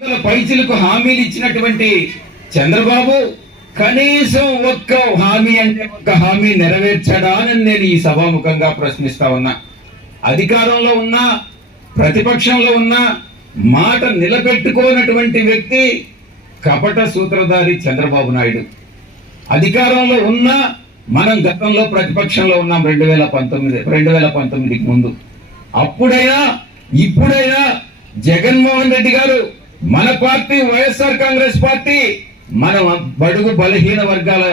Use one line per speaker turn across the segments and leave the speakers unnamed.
వందల పైచులకు హామీలు ఇచ్చినటువంటి చంద్రబాబు కనీసం ఒక్క హామీ అంటే ఒక్క హామీ నెరవేర్చడా అని నేను ఈ సభాముఖంగా ప్రశ్నిస్తా ఉన్నా. అధికారంలో ఉన్నా ప్రతిపక్షంలో ఉన్నా మాట నిలబెట్టుకోనటువంటి వ్యక్తి కపట సూత్రధారి చంద్రబాబు నాయుడు. అధికారంలో ఉన్నా మనం గతంలో ప్రతిపక్షంలో ఉన్నాం రెండు వేల పంతొమ్మిది రెండు వేల పంతొమ్మిదికి ముందు. అప్పుడైనా ఇప్పుడైనా జగన్మోహన్ రెడ్డి గారు మన పార్టీ వైఎస్ఆర్ కాంగ్రెస్ పార్టీ మన బడుగు బలహీన వర్గాల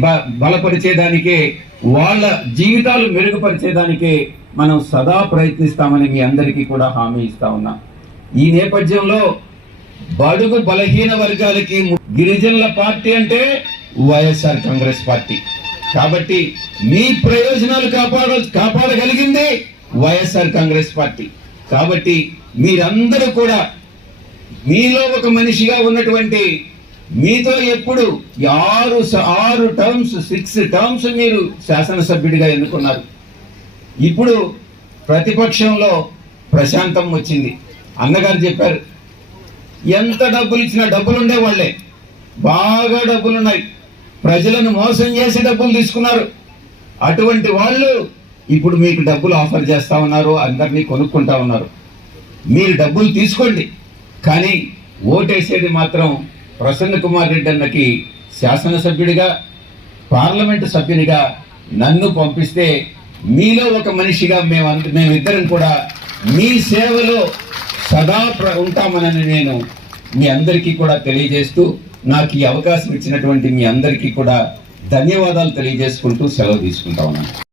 బ- బలపరిచేదానికే వాళ్ళ జీవితాలు మెరుగుపరిచేదానికే మనం సదా ప్రయత్నిస్తామని మీ అందరికీ కూడా హామీ ఇస్తా ఉన్నాం. ఈ నేపథ్యంలో బడుగు బలహీన వర్గాలకి గిరిజనుల పార్టీ అంటే వైఎస్ఆర్ కాంగ్రెస్ పార్టీ. కాబట్టి మీ ప్రయోజనాలు కాపాడ కాపాడగలిగింది వైఎస్ఆర్ కాంగ్రెస్ పార్టీ. కాబట్టి మీరందరూ కూడా మీలో ఒక మనిషిగా ఉన్నటువంటి మీతో ఎప్పుడు ఆరు ఆరు టర్మ్స్ సిక్స్ టర్మ్స్ మీరు శాసనసభ్యుడిగా ఎన్నుకున్నారు. ఇప్పుడు ప్రతిపక్షంలో ప్రశాంతం వచ్చింది. అన్నగారు చెప్పారు ఎంత డబ్బులు ఇచ్చినా డబ్బులు ఉండేవాళ్ళే. బాగా డబ్బులు ఉన్నాయి ప్రజలను మోసం చేసి డబ్బులు తీసుకున్నారు. అటువంటి వాళ్ళు ఇప్పుడు మీకు డబ్బులు ఆఫర్ చేస్తా ఉన్నారు అందరినీ కొనుక్కుంటా ఉన్నారు. మీరు డబ్బులు తీసుకోండి. కానీ ఓటేసేది మాత్రం ప్రసన్న కుమార్ రెడ్డి అన్నకి శాసనసభ్యుడిగా పార్లమెంటు సభ్యునిగా నన్ను పంపిస్తే మీలో ఒక మనిషిగా మేము మేమిద్దరం కూడా మీ సేవలో సదా ఉంటామనని నేను మీ అందరికీ కూడా తెలియజేస్తూ నాకు ఈ అవకాశం ఇచ్చినటువంటి మీ అందరికీ కూడా ధన్యవాదాలు తెలియజేసుకుంటూ సెలవు తీసుకుంటా ఉన్నాను.